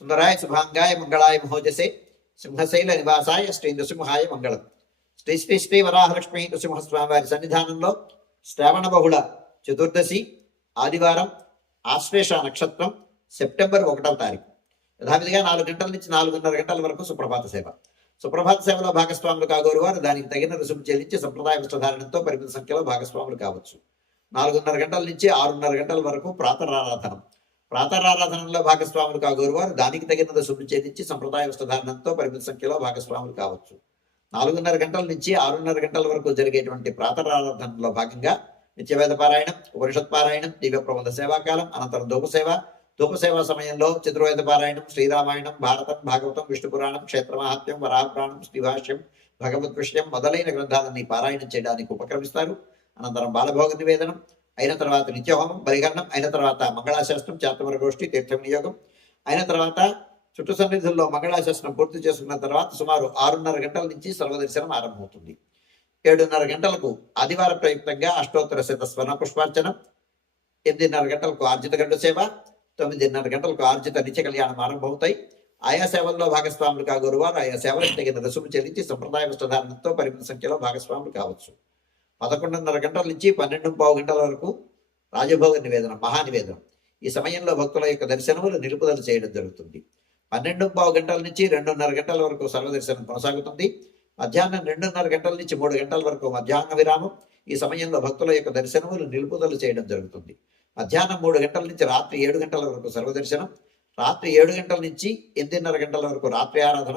సుందరాయ శుభాంగాయ మంగళాయ మహోజసే సింహశైల నివాసాయ శ్రీ నృసింహాయ మంగళం శ్రీ శ్రీ శ్రీ వరాహలక్ష్మి నృసింహస్వామి వారి సన్నిధానంలో శ్రావణ బహుళ చతుర్దశి ఆదివారం ఆశ్లేష నక్షత్రం సెప్టెంబర్ ఒకటవ తారీఖు యథావిధిగా నాలుగు గంటల నుంచి నాలుగున్నర గంటల వరకు సుప్రభాత సేవ సుప్రభాత సేవలో భాగస్వాములు కాగోరు వారు దానికి తగిన రుసుము చెల్లించి సంప్రదాయ వస్త్రధారణంతో పరిమిత సంఖ్యలో భాగస్వాములు కావచ్చు. నాలుగున్నర గంటల నుంచి ఆరున్నర గంటల వరకు ప్రాతరారాధనం. ప్రాతరారాధనలో భాగస్వాములు కాగోరు వారు దానికి తగినంత రుసుము చేయించి సంప్రదాయ వస్త్రధారణంతో పరిమిత సంఖ్యలో భాగస్వాములు కావచ్చు. నాలుగున్నర గంటల నుంచి ఆరున్నర గంటల వరకు జరిగేటువంటి ప్రాతరారాధనలో భాగంగా నిత్యవేద పారాయణం ఉపనిషత్ పారాయణం దివ్య ప్రబంధ సేవాకాలం అనంతరం ధూపసేవ ధూపసేవ సమయంలో చతుర్వేద పారాయణం శ్రీరామాయణం భారతం భాగవతం విష్ణు పురాణం క్షేత్రమాహాత్మ్యం వరాహపురాణం శ్రీభాష్యం భగవద్ విషయం మొదలైన గ్రంథాలన్నీ పారాయణం చేయడానికి ఉపక్రమిస్తారు. అనంతరం బాలభోగ నివేదనం అయిన తర్వాత నిత్యహోమం బలిగరణం అయిన తర్వాత మంగళాశాస్త్రం చాతవర గోష్ఠి తీర్థ వినియోగం అయిన తర్వాత చుట్టు సన్నిధుల్లో మంగళాశాస్త్రం పూర్తి చేసుకున్న తర్వాత సుమారు ఆరున్నర గంటల నుంచి సర్వదర్శనం ఆరంభమవుతుంది. ఏడున్నర గంటలకు ఆదివార ప్రయుక్తంగా అష్టోత్తర శత స్వర్ణ పుష్పార్చనం ఎనిమిదిన్నర గంటలకు ఆర్జిత గంట సేవ తొమ్మిదిన్నర గంటలకు ఆర్జిత నిత్య కళ్యాణం ఆరంభమవుతాయి. ఆయా సేవల్లో భాగస్వాములు కాగోరు వారు ఆయా సేవలకు తగిన రుసుము చెల్లించి సంప్రదాయ వస్త్రధారణతో పరిమిత సంఖ్యలో భాగస్వాములు కావచ్చు. పదకొండున్నర గంటల నుంచి పన్నెండు పావు గంటల వరకు రాజభోగ నివేదనం మహానివేదనం ఈ సమయంలో భక్తుల యొక్క దర్శనములు నిలుపుదల చేయడం జరుగుతుంది. పన్నెండు పావు గంటల నుంచి రెండున్నర గంటల వరకు సర్వదర్శనం కొనసాగుతుంది. మధ్యాహ్నం రెండున్నర గంటల నుంచి మూడు గంటల వరకు మధ్యాహ్న విరామం. ఈ సమయంలో భక్తుల యొక్క దర్శనములు నిలుపుదల చేయడం జరుగుతుంది. మధ్యాహ్నం మూడు గంటల నుంచి రాత్రి ఏడు గంటల వరకు సర్వదర్శనం. రాత్రి ఏడు గంటల నుంచి ఎనిమిదిన్నర గంటల వరకు రాత్రి ఆరాధన.